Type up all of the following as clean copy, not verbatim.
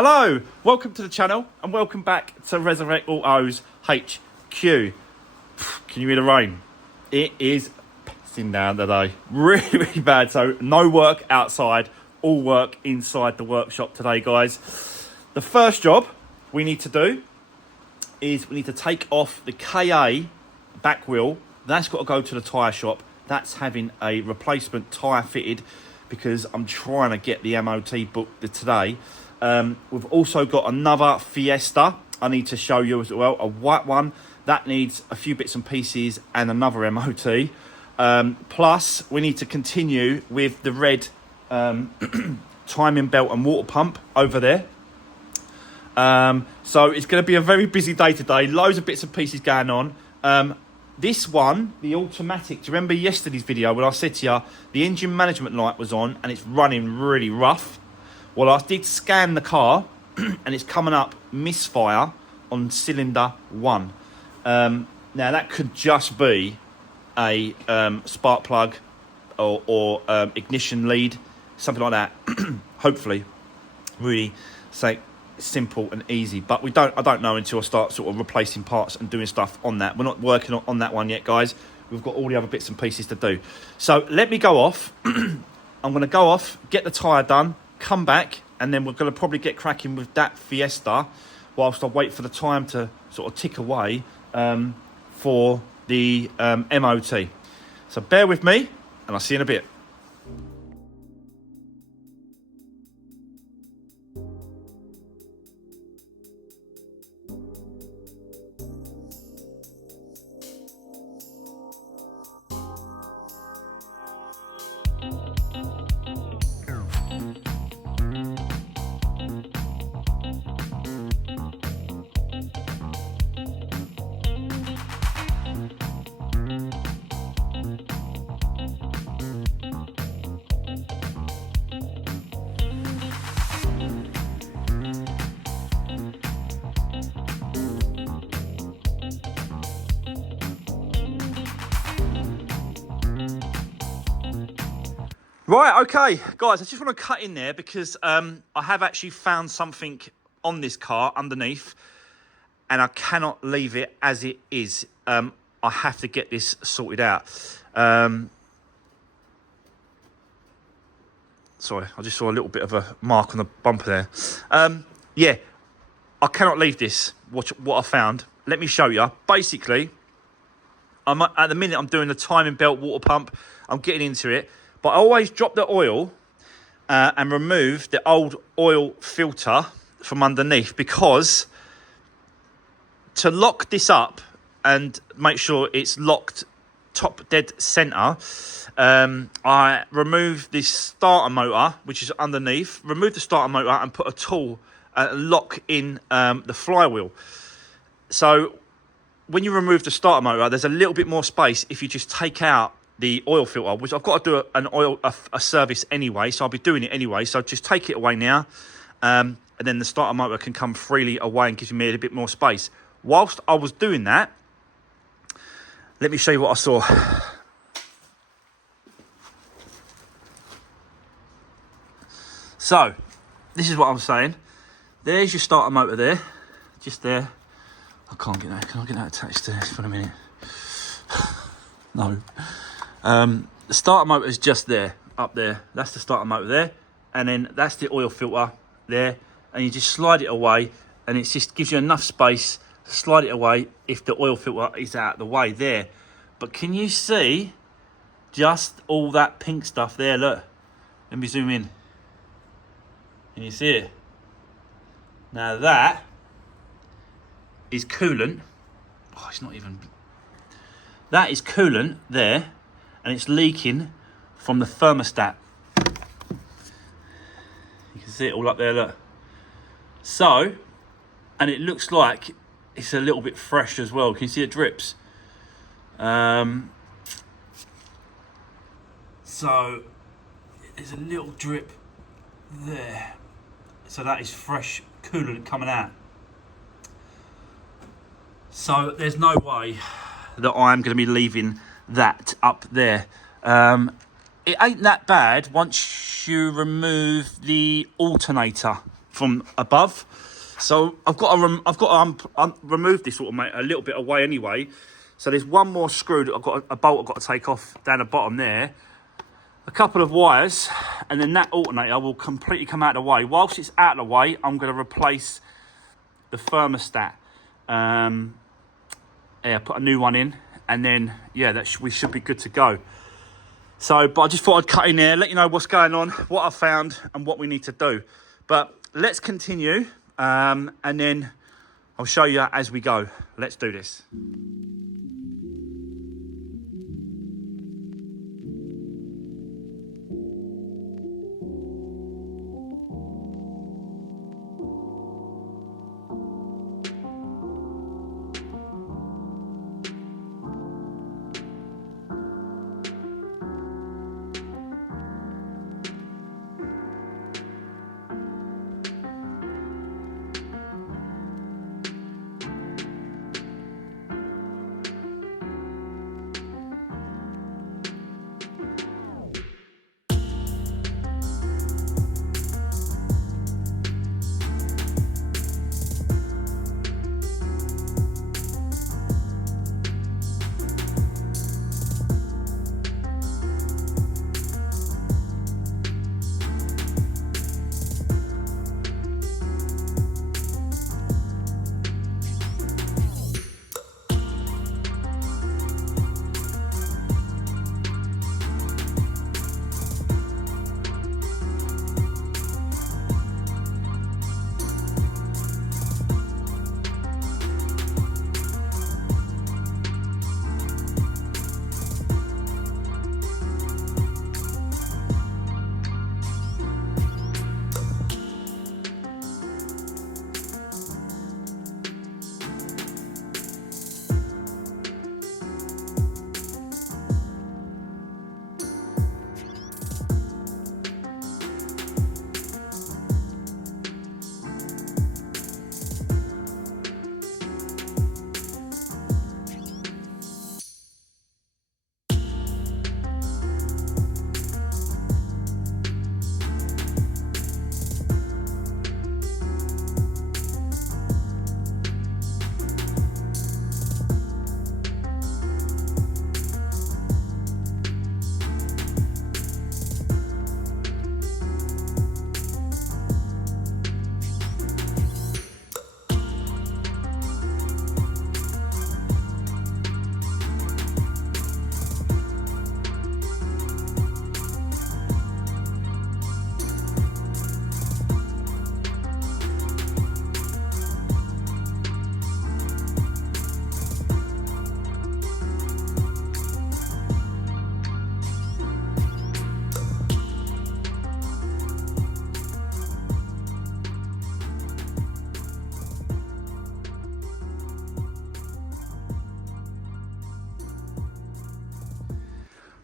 Hello, welcome to the channel and welcome back to Resurwreck Autos HQ. Can you hear the rain? It is pissing down today, really bad. So no work outside, all work inside the workshop today, guys. The first job we need to do is we need to take off the KA back wheel. That's got to go to the tyre shop. That's having a replacement tyre fitted because I'm trying to get the MOT booked today. We've also got another Fiesta I need to show you as well, a white one that needs a few bits and pieces and another MOT. Plus we need to continue with the red timing belt and water pump over there. So it's going to be a very busy day today, loads of bits and pieces going on. This one, the automatic, do you remember yesterday's video when I said to you the engine management light was on and it's running really rough? Well, I did scan the car and it's coming up misfire on cylinder 1. Now, that could just be a spark plug or ignition lead, something like that. Hopefully, really say simple and easy. But I don't know until I start sort of replacing parts and doing stuff on that. We're not working on that one yet, guys. We've got all the other bits and pieces to do. So let me go off. I'm going to go off, get the tyre done, come back, and then we're going to probably get cracking with that Fiesta whilst I wait for the time to sort of tick away for the MOT. So bear with me and I'll see you in a bit. Right, okay, guys, I just want to cut in there because I have actually found something on this car underneath and I cannot leave it as it is. I have to get this sorted out. Sorry, I just saw a little bit of a mark on the bumper there. Yeah, I cannot leave this, what I found. Let me show you. Basically, at the minute I'm doing the timing belt water pump. I'm getting into it. But I always drop the oil and remove the old oil filter from underneath because to lock this up and make sure it's locked top dead centre, I remove this starter motor, which is underneath, remove the starter motor and put a tool lock in the flywheel. So when you remove the starter motor, there's a little bit more space if you just take out the oil filter, which I've got to do a service anyway, so I'll be doing it anyway. So just take it away now, and then the starter motor can come freely away and gives me a little bit more space. Whilst I was doing that, let me show you what I saw. So, this is what I'm saying. There's your starter motor there, just there. I can't get that. Can I get that attached to this for a minute? No. The starter motor is just there, up there. That's the starter motor there. And then that's the oil filter there. And you just slide it away. And it just gives you enough space to slide it away if the oil filter is out of the way there. But can you see just all that pink stuff there? Look. Let me zoom in. Can you see it? Now that is coolant. Oh, it's not even... That is coolant there. And it's leaking from the thermostat. You can see it all up there, look. So, and it looks like it's a little bit fresh as well. Can you see it drips? So, there's a little drip there. So that is fresh coolant coming out. So there's no way that I'm going to be leaving that up there. It ain't that bad once you remove the alternator from above. So I've got to remove this automator a little bit away anyway. So there's one more screw that a bolt I've got to take off down the bottom there. A couple of wires, and then that alternator will completely come out of the way. Whilst it's out of the way, I'm going to replace the thermostat. Put a new one in, and then yeah, we should be good to go. So, but I just thought I'd cut in there, let you know what's going on, what I found, and what we need to do. But let's continue, and then I'll show you as we go. Let's do this.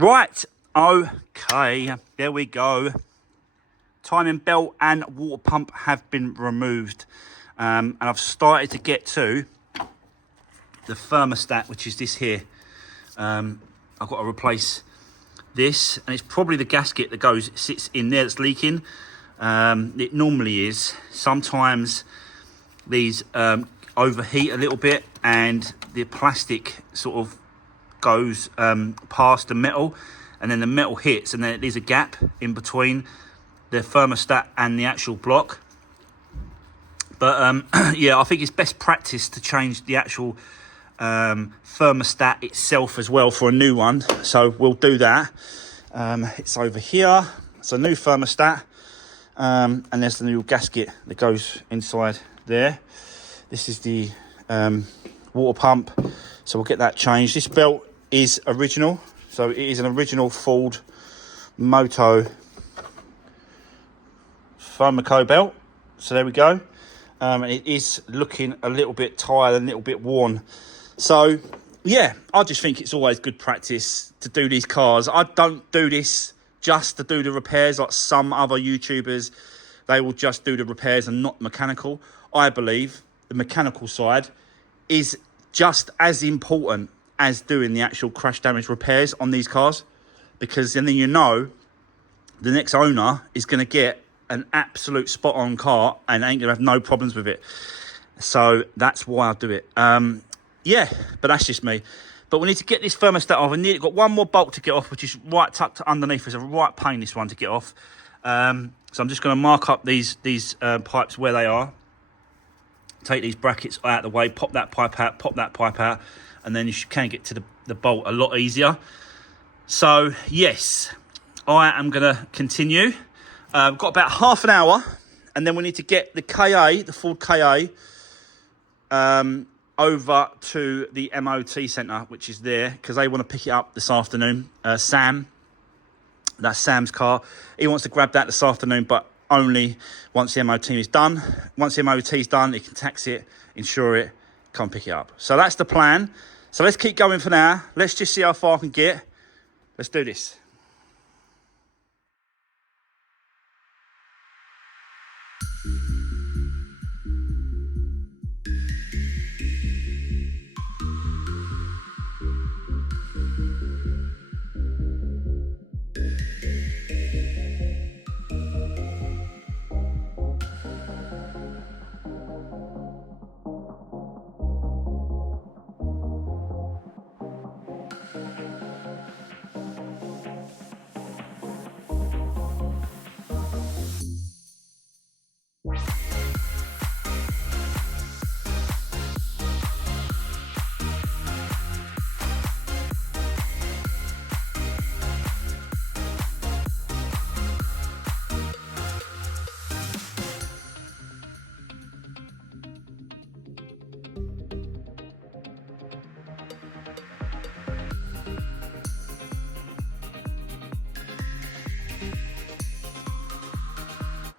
Right, okay, there we go. Timing belt and water pump have been removed. And I've started to get to the thermostat, which is this here. I've got to replace this, and it's probably the gasket that sits in there that's leaking. It normally is. Sometimes these overheat a little bit, and the plastic sort of goes past the metal, and then the metal hits, and then there's a gap in between the thermostat and the actual block. But yeah, I think it's best practice to change the actual thermostat itself as well for a new one, so we'll do that. It's over here. It's a new thermostat, and there's the new gasket that goes inside there. This is the water pump, so we'll get that changed. This belt is original, so it is an original Ford Moto Thermoco belt. So there we go. And it is looking a little bit tired and a little bit worn. So yeah, I just think it's always good practice to do these cars. I don't do this just to do the repairs like some other YouTubers. They will just do the repairs and not mechanical. I believe the mechanical side is just as important as doing the actual crash damage repairs on these cars, because then you know the next owner is going to get an absolute spot on car and ain't gonna have no problems with it. So that's why I do it. Yeah, but that's just me. But we need to get this thermostat off. We've got one more bolt to get off, which is right tucked underneath. It's a right pain, this one, to get off. So I'm just going to mark up these pipes where they are. Take these brackets out of the way, pop that pipe out, and then you can get to the bolt a lot easier. So, yes, I am going to continue. Got about half an hour, and then we need to get the KA, the Ford KA, over to the MOT centre, which is there, because they want to pick it up this afternoon. Sam, that's Sam's car. He wants to grab that this afternoon, but only once the MOT is done. Once the MOT is done, he can tax it, insure it, come pick it up. So that's the plan. So let's keep going for now. Let's just see how far I can get. Let's do this.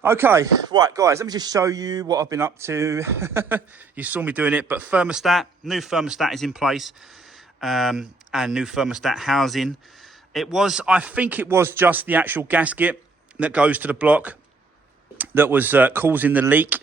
Okay, right, guys, let me just show you what I've been up to. You saw me doing it, but new thermostat is in place, and new thermostat housing. I think it was just the actual gasket that goes to the block that was causing the leak.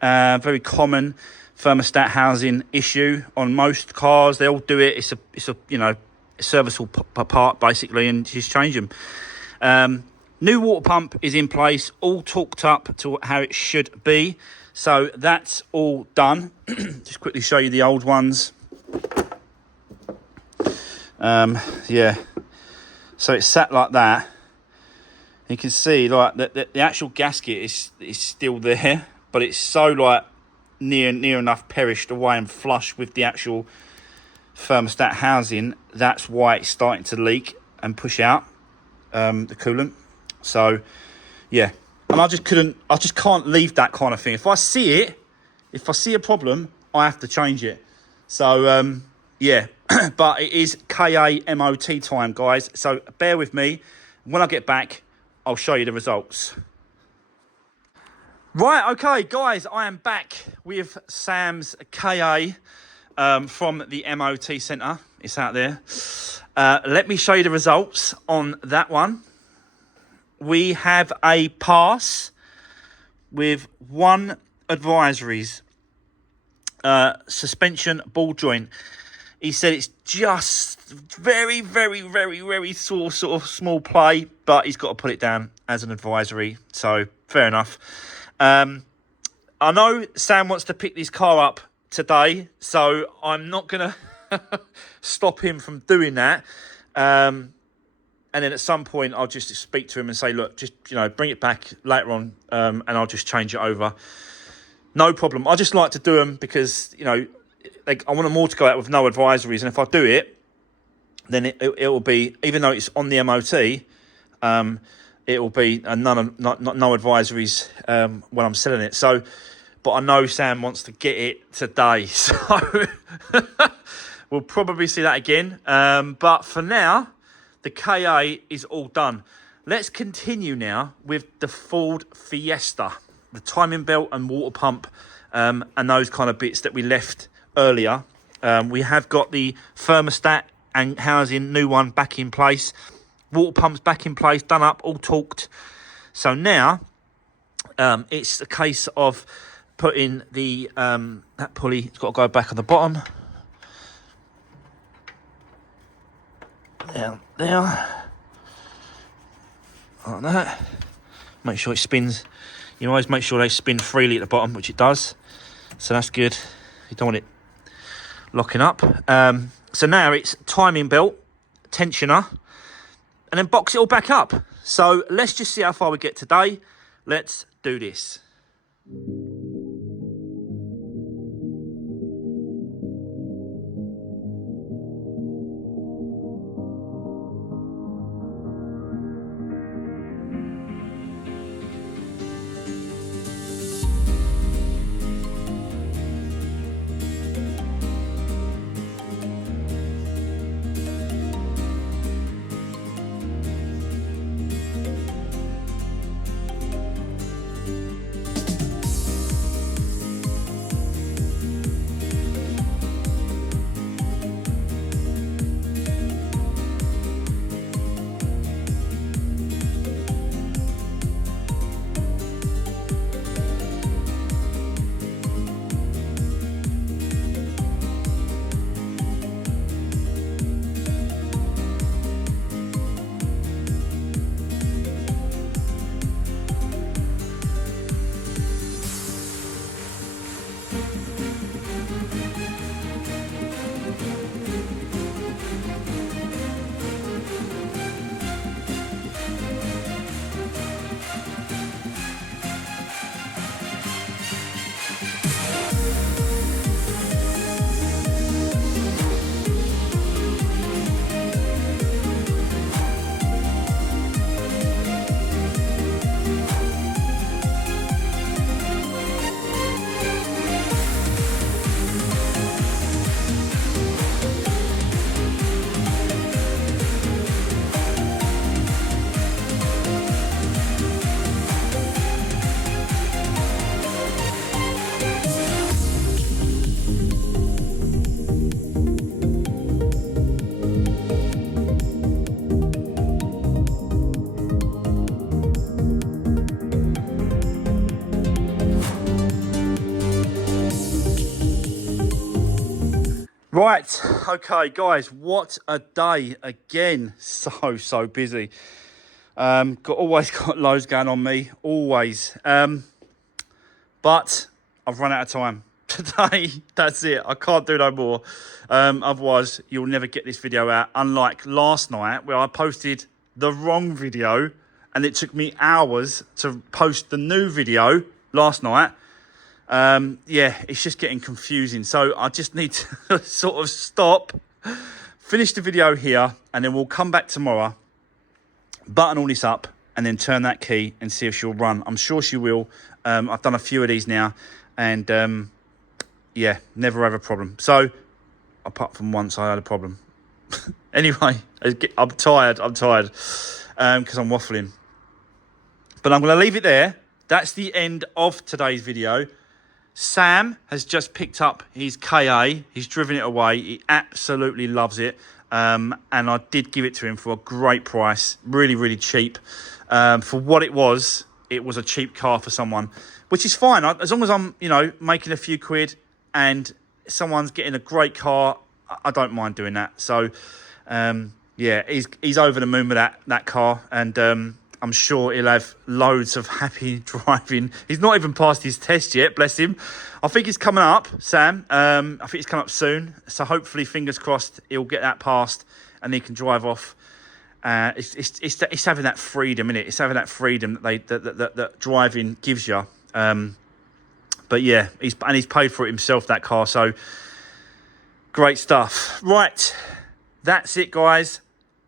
Very common thermostat housing issue on most cars. They all do it. It's a serviceable part basically, and just change them. New water pump is in place, all torqued up to how it should be. So that's all done. Just quickly show you the old ones. Yeah. So it's sat like that. You can see like the actual gasket is still there, but it's so like near enough perished away and flush with the actual thermostat housing. That's why it's starting to leak and push out the coolant. So, yeah, and I just can't leave that kind of thing. If I see a problem, I have to change it. So, yeah, but it is KA MOT time, guys. So bear with me. When I get back, I'll show you the results. Right, okay, guys, I am back with Sam's KA from the MOT centre. It's out there. Let me show you the results on that one. We have a pass with 1 advisories. Suspension ball joint. He said it's just very, very, very, very sort of small play, but he's got to put it down as an advisory. So fair enough. I know Sam wants to pick this car up today, so I'm not going to stop him from doing that. And then at some point, I'll just speak to him and say, look, just, bring it back later on, and I'll just change it over. No problem. I just like to do them because, I want them all to go out with no advisories. And if I do it, then it will be, even though it's on the MOT, it will be no advisories when I'm selling it. So, but I know Sam wants to get it today. So we'll probably see that again. But for now, the KA is all done. Let's continue now with the Ford Fiesta, the timing belt and water pump, and those kind of bits that we left earlier. We have got the thermostat and housing, new one back in place. Water pumps back in place, done up, all torqued. So now it's a case of putting the that pulley. It's got to go back on the bottom. Down there, like that. Make sure it spins. You always make sure they spin freely at the bottom, which it does. So that's good. You don't want it locking up. So now it's timing belt, tensioner, and then box it all back up. So let's just see how far we get today. Let's do this. Right, okay, guys, what a day again. So busy. Always got loads going on me, always. But I've run out of time today. That's it. I can't do no more. Otherwise, you'll never get this video out. Unlike last night, where I posted the wrong video, and it took me hours to post the new video last night. Yeah, it's just getting confusing. So I just need to sort of stop, finish the video here, and then we'll come back tomorrow, button all this up, and then turn that key and see if she'll run. I'm sure she will. I've done a few of these now, and yeah, never have a problem. So, apart from once I had a problem. Anyway, I'm tired, because I'm waffling. But I'm going to leave it there. That's the end of today's video. Sam has just picked up his KA. He's driven it away. He absolutely loves it. And I did give it to him for a great price. Really, really cheap. For what it was a cheap car for someone, which is fine. As long as I'm, making a few quid and someone's getting a great car, I don't mind doing that. So, yeah, he's over the moon with that car. And I'm sure he'll have loads of happy driving. He's not even passed his test yet, bless him. I think he's coming up, Sam. I think he's coming up soon. So hopefully, fingers crossed, he'll get that passed and he can drive off. It's having that freedom, innit? It's having that freedom that driving gives you. But yeah, he's paid for it himself, that car. So great stuff. Right, that's it, guys.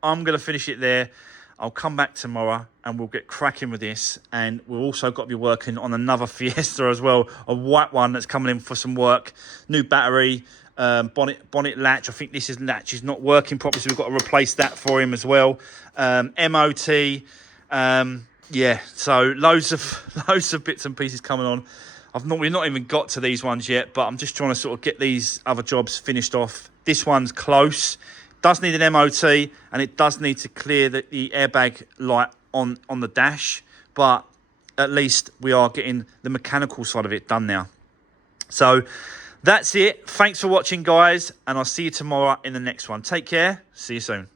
I'm going to finish it there. I'll come back tomorrow and we'll get cracking with this. And we've also got to be working on another Fiesta as well. A white one that's coming in for some work. New battery, bonnet latch. I think this latch is not working properly, so we've got to replace that for him as well. MOT. Yeah, so loads of bits and pieces coming on. We've not even got to these ones yet, but I'm just trying to sort of get these other jobs finished off. This one's close. Does need an MOT, and it does need to clear the airbag light on the dash, but at least we are getting the mechanical side of it done now. So that's it. Thanks for watching, guys, and I'll see you tomorrow in the next one. Take care. See you soon.